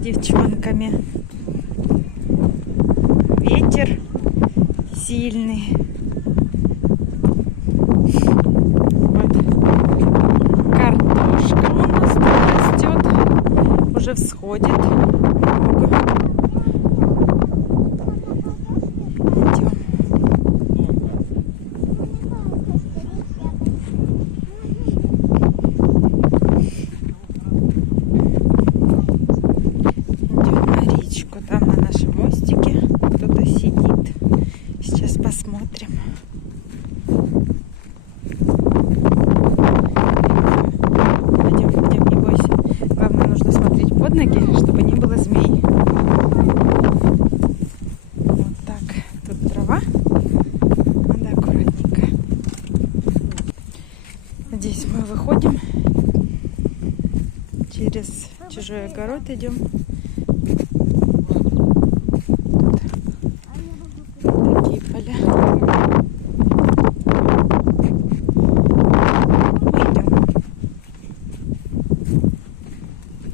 девчонками. Ветер сильный. Вот. Картошка у нас растет, уже всходит. Идем. Там на нашем мостике кто-то сидит. Сейчас посмотрим. Пойдем, пойдем, не бойся. Главное, нужно смотреть под ноги, чтобы не было змей. Вот так. Тут трава. Надо аккуратненько. Надеюсь, мы выходим. Через чужой огород идем.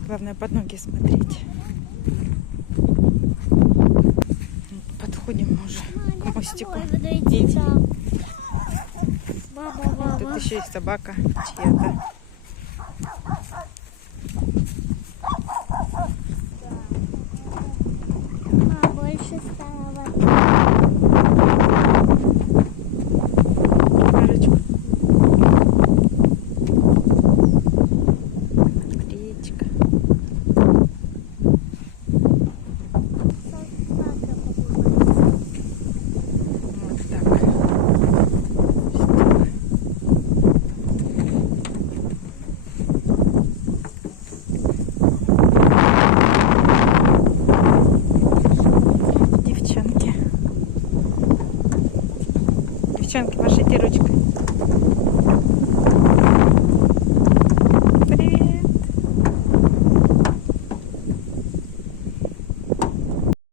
Главное под ноги смотреть. Подходим уже к мостику. Иди. Тут еще есть собака чья-то. Больше стало. Парочку. Речка. Вот так. Девчонки, пошли.